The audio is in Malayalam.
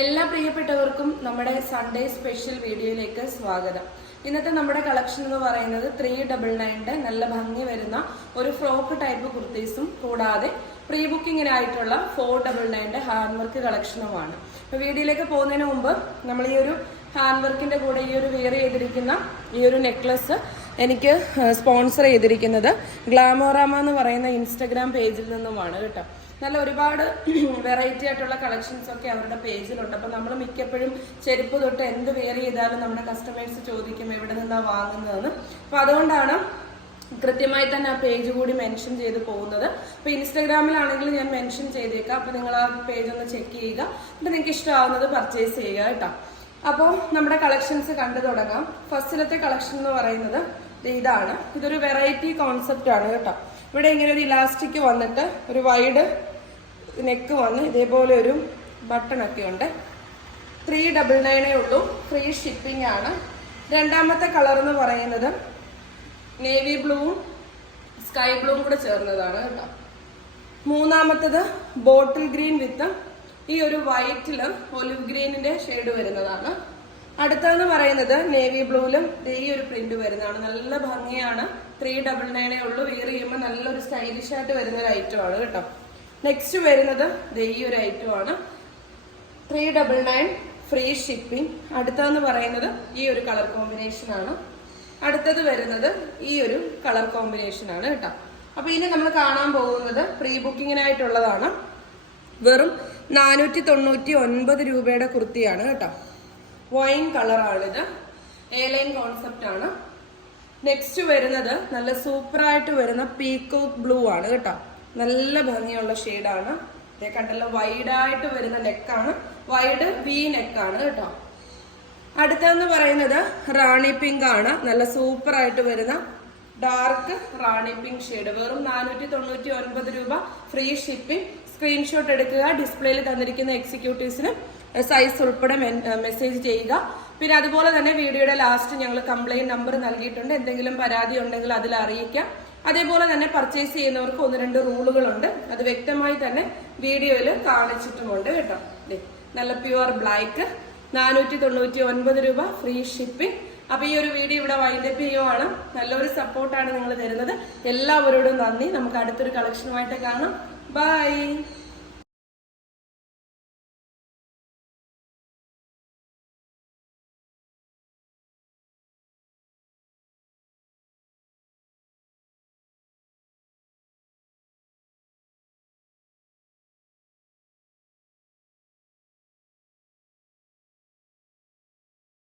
എല്ലാ പ്രിയപ്പെട്ടവർക്കും നമ്മുടെ സൺഡേ സ്പെഷ്യൽ വീഡിയോയിലേക്ക് സ്വാഗതം. ഇന്നത്തെ നമ്മുടെ കളക്ഷൻ എന്ന് പറയുന്നത് ത്രീ ഡബിൾ നയന്റെ നല്ല ഭംഗി വരുന്ന ഒരു ഫ്രോക്ക് ടൈപ്പ് കുർത്തീസും കൂടാതെ പ്രീ ബുക്കിങ്ങിനായിട്ടുള്ള ഫോർ ഡബിൾ നയന്റെ ഹാൻഡ് വർക്ക് കളക്ഷനുമാണ് അപ്പോൾ വീഡിയോയിലേക്ക് പോകുന്നതിന് മുമ്പ് നമ്മൾ ഈ ഒരു ഹാൻഡ് വർക്കിന്റെ കൂടെ ഈ ഒരു വെയർ ചെയ്തിരിക്കുന്ന ഈ ഒരു നെക്ലസ് എനിക്ക് സ്പോൺസർ ചെയ്തിരിക്കുന്നത് ഗ്ലാമോറാമ എന്ന് പറയുന്ന ഇൻസ്റ്റഗ്രാം പേജിൽ നിന്നുമാണ് കേട്ടോ. നല്ല ഒരുപാട് വെറൈറ്റി ആയിട്ടുള്ള കളക്ഷൻസ് ഒക്കെ അവരുടെ പേജിലുണ്ട് അപ്പം നമ്മൾ മിക്കപ്പോഴും ചെരുപ്പ് തൊട്ട് എന്ത് വെയർ ചെയ്താലും നമ്മുടെ കസ്റ്റമേഴ്സ് ചോദിക്കും എവിടെ നിന്നാണ് വാങ്ങുന്നതെന്ന്. അപ്പം അതുകൊണ്ടാണ് കൃത്യമായി തന്നെ ആ പേജ് കൂടി മെൻഷൻ ചെയ്ത് പോകുന്നത്. അപ്പോൾ ഇൻസ്റ്റാഗ്രാമിലാണെങ്കിൽ ഞാൻ മെൻഷൻ ചെയ്തേക്കാം. അപ്പോൾ നിങ്ങൾ ആ പേജ് ഒന്ന് ചെക്ക് ചെയ്യുക. എന്നിട്ട് നിങ്ങൾക്ക് ഇഷ്ടമാവുന്നത് പർച്ചേസ് ചെയ്യുക കേട്ടോ. അപ്പോൾ നമ്മുടെ കളക്ഷൻസ് കണ്ടു തുടങ്ങാം. ഫസ്റ്റിലത്തെ കളക്ഷൻ എന്ന് പറയുന്നത് ഇതാണ്. ഇതൊരു വെറൈറ്റി കോൺസെപ്റ്റ് ആണ് കേട്ടോ. ഇവിടെ ഇങ്ങനെ ഒരു ഇലാസ്റ്റിക് വന്നിട്ട് ഒരു വൈഡ് നെക്ക് വന്ന് ഇതേപോലെ ഒരു ബട്ടൺ ഒക്കെ ഉണ്ട്. ത്രീ ഡബിൾ നയനേ ഉള്ളൂ. ഫ്രീ ഷിപ്പിംഗ് ആണ്. രണ്ടാമത്തെ കളർ എന്ന് പറയുന്നത് നേവി ബ്ലൂവും സ്കൈ ബ്ലൂവും കൂടെ ചേർന്നതാണ് കേട്ടോ. മൂന്നാമത്തത് ബോട്ടിൽ ഗ്രീൻ വിത്ത് ഈ ഒരു വൈറ്റിൽ ഒലിവ് ഗ്രീനിന്റെ ഷെയ്ഡ് വരുന്നതാണ്. അടുത്തതെന്ന് പറയുന്നത് നേവി ബ്ലൂവിലും ഈ ഒരു പ്രിന്റ് വരുന്നതാണ്. നല്ല ഭംഗിയാണ്. ത്രീ ഡബിൾ നയനേ ഉള്ളൂ. വേറെ ചെയ്യുമ്പോൾ നല്ലൊരു സ്റ്റൈലിഷ് ആയിട്ട് വരുന്ന ഒരു ഐറ്റമാണ് കേട്ടോ. നെക്സ്റ്റ് വരുന്നത് ഈ ഒരു ഐറ്റമാണ് three double nine free shipping അടുത്തതെന്ന് പറയുന്നത് ഈ ഒരു കളർ കോമ്പിനേഷൻ ആണ്. അടുത്തത് വരുന്നത് ഈ ഒരു കളർ കോമ്പിനേഷൻ ആണ് കേട്ടോ. അപ്പോൾ ഇനി നമ്മൾ കാണാൻ പോകുന്നത് പ്രീ ബുക്കിങ്ങിനായിട്ടുള്ളതാണ് വെറും നാനൂറ്റി തൊണ്ണൂറ്റി ഒൻപത് രൂപയുടെ കുർത്തിയാണ് കേട്ടോ. വൈൻ കളറാണിത് എ ലൈൻ കോൺസെപ്റ്റ് ആണ്. നെക്സ്റ്റ് വരുന്നത് നല്ല സൂപ്പറായിട്ട് വരുന്ന പീക്കോക്ക് ബ്ലൂ ആണ് കേട്ടോ. നല്ല ഭംഗിയുള്ള ഷെയ്ഡാണ്. ഇതേ കണ്ടല്ലോ വൈഡായിട്ട് വരുന്ന നെക്കാണ്. വൈഡ് വി നെക്കാണ് കേട്ടോ. അടുത്തെന്ന് പറയുന്നത് റാണി പിങ്ക് ആണ്. നല്ല സൂപ്പർ ആയിട്ട് വരുന്ന ഡാർക്ക് റാണി പിങ്ക് ഷെയ്ഡ് വെറും നാനൂറ്റി തൊണ്ണൂറ്റി ഒൻപത് രൂപ ഫ്രീ ഷിപ്പിംഗ് സ്ക്രീൻഷോട്ട് എടുക്കുക ഡിസ്പ്ലേയിൽ തന്നിരിക്കുന്ന എക്സിക്യൂട്ടീവ്സിന് സൈസ് ഉൾപ്പെടെ മെസ്സേജ് ചെയ്യുക. പിന്നെ അതുപോലെ തന്നെ വീഡിയോയുടെ ലാസ്റ്റ് ഞങ്ങൾ കംപ്ലൈന്റ് നമ്പർ നൽകിയിട്ടുണ്ട്. എന്തെങ്കിലും പരാതി ഉണ്ടെങ്കിൽ അതിൽ അറിയിക്കാം. അതേപോലെ തന്നെ പർച്ചേസ് ചെയ്യുന്നവർക്ക് ഒന്ന് രണ്ട് റൂളുകളുണ്ട് അത് വ്യക്തമായി തന്നെ വീഡിയോയിൽ കാണിച്ചിട്ടുമുണ്ട് കേട്ടോ. നല്ല പ്യുവർ ബ്ലാക്ക് നാനൂറ്റി തൊണ്ണൂറ്റി ഒൻപത് രൂപ ഫ്രീ ഷിപ്പിംഗ് അപ്പൊ ഈ ഒരു വീഡിയോ ഇവിടെ വൈൻഡപ്പ് ചെയ്യുവാണ്. നല്ലൊരു സപ്പോർട്ടാണ് നിങ്ങൾ തരുന്നത്. എല്ലാവരോടും നന്ദി. നമുക്ക് അടുത്തൊരു കളക്ഷനുമായിട്ട് കാണാം. ബൈ